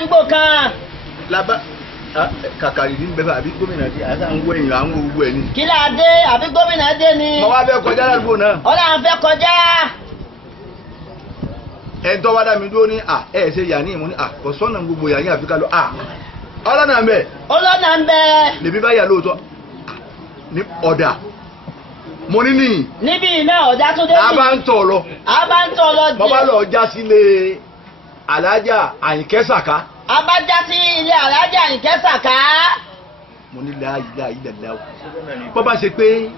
ládùúgbò kan. Laba kàkàrí ní bẹ́ẹ̀ àbí gómìnà tí a ń wọ èèyàn à ń wo gbogbo ẹ̀ ni. Kí là dé àbí gómìnà dé ni. Mo wá fẹ́ kọjá ládùúgbò náà. Ọlọ́run fẹ́ kọjá. Ẹ̀ńtọ́ wá dá mi dúró ní ẹ̀ ṣe yà ní ìmú ní kò sọ́nà gbogbo yà ní àfikà lọ ọlọ́nà ń bẹ̀. Ọlọ́nà ń bẹ. Lèmi bá yà lóòótọ́ ní ọ̀dà mo ní nìyí. Níbí iná ọ̀dà tó dé. A bá ń tọ̀ lọ. A bá ń tọ̀ lọ dé. Mo bá lọ já sílé Alájà Àyìnkẹ́ Sàká. A bá já sí ilé Alájà Àyìnkẹ́ Sàká. Mo ní láàyè o. Bọ́ bá ṣe pé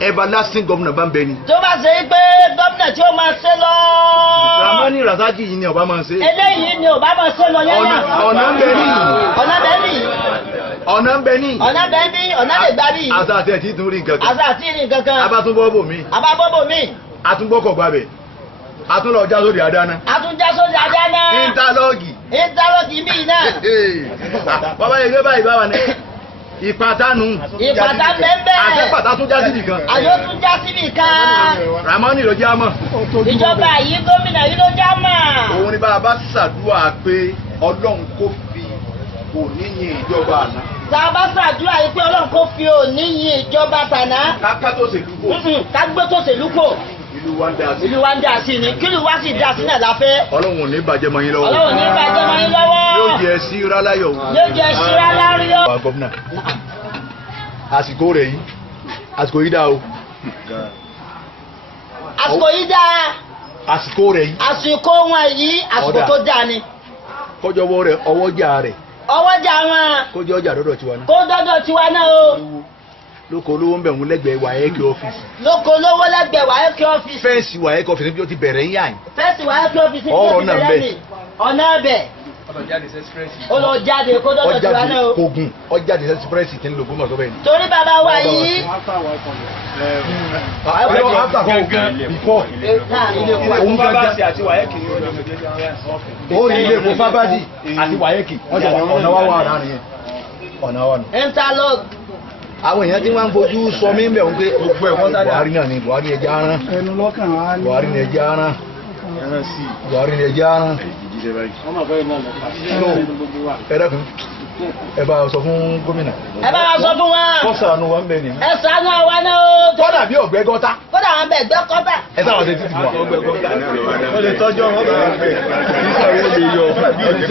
everlasting governor bá ń bẹ ni. Tó bá ṣe pé gómìnà tí ó máa ṣe lọ. Ramani Razaki yìí ni ọba máa ṣe. Eléyìí ni ò bá máa ṣe lọ yẹn náà. Ọ̀nà ń bẹ ní. Ọ̀nà bẹ ní. Ọ̀nà ń bẹ ní. Ọ̀nà bẹ ní. Ọ̀nà lè gbà bí. Àṣà àti ẹ̀tí tún rí nǹkan kan. Àṣà àti ìrìn kankan. Abátúnbọ̀ bò mí. Abábọ́bò mi. Atúngbọ́kọ̀ gbàbẹ̀. Atúnlọ̀ ọjà sórí àdáná. Àtúnjá sójà dáná. Íńtálọ́ọ̀gì. Íńtálọ́ọ̀gì bí náà. Bàbá yẹn gbé báyìí báwa ní. Ìpàtánù. Ìpàtà bẹ́ẹ̀. Àtẹ́pàtà tún já síbì kan. Àyó tún já síbì kan. Ramani ló já mọ̀. Ìjọba yìí gómìnà yìí ló já mọ̀. Òun ni bá a bá ṣàdúrà pé Ọlọ́run kò fi òníyìn ìjọba àná. Tá a bá ṣàdúrà yìí pé Ọlọ́run kò fi òní yin ìjọba tàná. Ká tó ṣèlú kò. Ká gbé tó ṣèlú kò. Ìlú wa ń dá sí. Ìlú wa ń dá sí ni. Kí ìlú wa sì dá sí náà la fẹ́. Ọlọ́run ò ní bàjẹ́ mọ́ yín lọ́wọ́. Ọlọ́run ò ní bàjẹ́ mọ́ yín lọ́wọ́. Yóò jẹ́ sí ráláyọ̀. Yóò jẹ́ sí ráláyọ̀. Gómìnà, àsìkò rẹ̀ yìí, àsìkò yìí dá o. Àsìkò yìí dá. Àsìkò rẹ̀ yìí. Àsìkò wọn yìí, àsìkò tó dá ni. Kọjọ ọwọ́jà rẹ̀. Ọwọ́jà wọn. Kọjọ ọjà dọ́dọ̀ tiwa náà. Kó dọ́dọ̀ tiwa náà o. Lóko olówó ń bẹ̀ wọ́n lẹ́gbẹ̀ẹ́ wáyẹ́kì ọ́fíìsì. Lóko olówó lẹ́gbẹ̀ẹ́ wáyẹ́kì ọ́fíìsì. Fẹ́ǹsì wáyẹ́kì ọ́fíìsì bí ó ti bẹ̀rẹ̀ ń yà yín. Fẹ́ǹsì wáyẹ́kì ọ́fíìsì bí ó ti bẹ̀rẹ̀ ní. Ọ̀nà ẹ̀bẹ̀. Olójáde kó dọ́dọ̀ tiwa náà o. Kogun ọjáde sẹ́sipírẹ́sì tí ń lo gómọ̀ tó bẹ́ẹ̀ ni. Torí bàbá wa yìí. After Kogun before. Òun Fábásì àti wáyẹ́kì ni ó ní ilé epo Fábásì àti wáyẹ́kì. Ọ̀nà wa wà láàrin yẹn. Ọ̀nà wa nù. Interlock. Àwọn èèyàn tí wọ́n ń fojú sọ mí ń bẹ̀ wọ́n pé gbogbo ẹ̀ wọ́n Buhari náà ni Buhari ni ẹja rán. Ẹnu lọ́kàn á ní. Buhari ni ẹja rán. Buhari ni ẹja rán. Ẹ dákun ẹ bá sọ fún gómìnà. Ẹ bá sọ fún wa. Kọ́ ṣàánú wa ń bẹ ni. Ẹ ṣàánú àwa náà o. Kọ́dà bí ọ̀gbẹ́ gọ́tà. Kódà àwọn bẹ̀ gbẹ́ kọ́bà. Ẹ sáwọn ṣe títì fún wa. Wọ́n lè tọ́jú ọ̀hún.